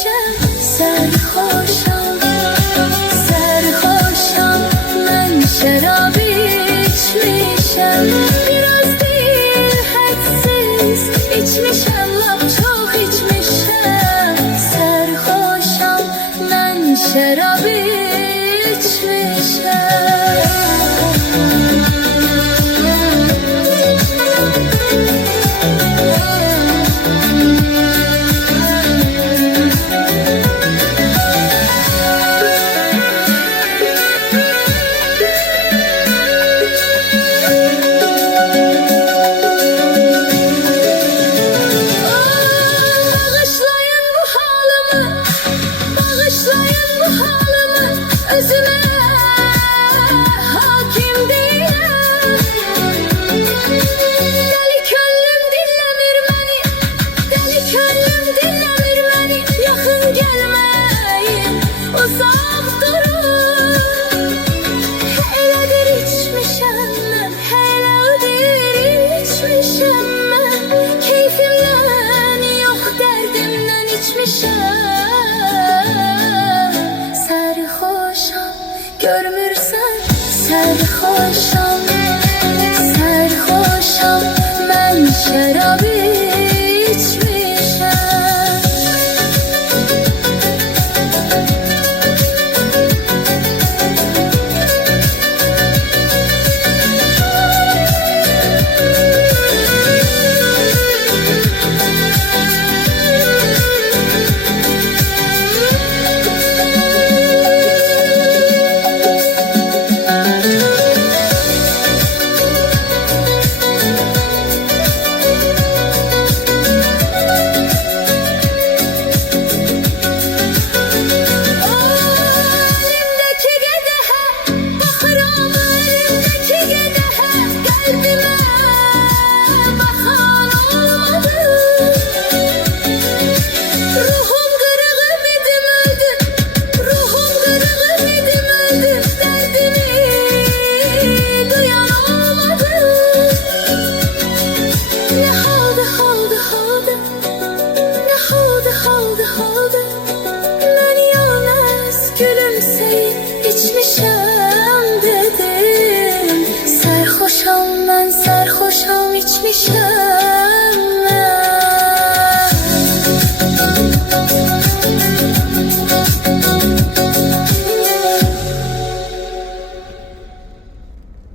içmişəm. Sərxoşam, sərxoşam, mən şərab içmişəm. Biraz deyil, hədsiz içmişəm, lap çox içmişəm. Sərxoşam, mən şərab içmişəm. Özüme hakim değilim. Deli könlüm dinlemir beni, deli könlüm dinlemir beni. Yakın gelmeyin, uzak durun. Heyledir içmişem ben, heyledir içmişem ben. Keyfimden yok, derdimden içmişem. Görmürsən, sərxoşam, sərxoşam, mən şərab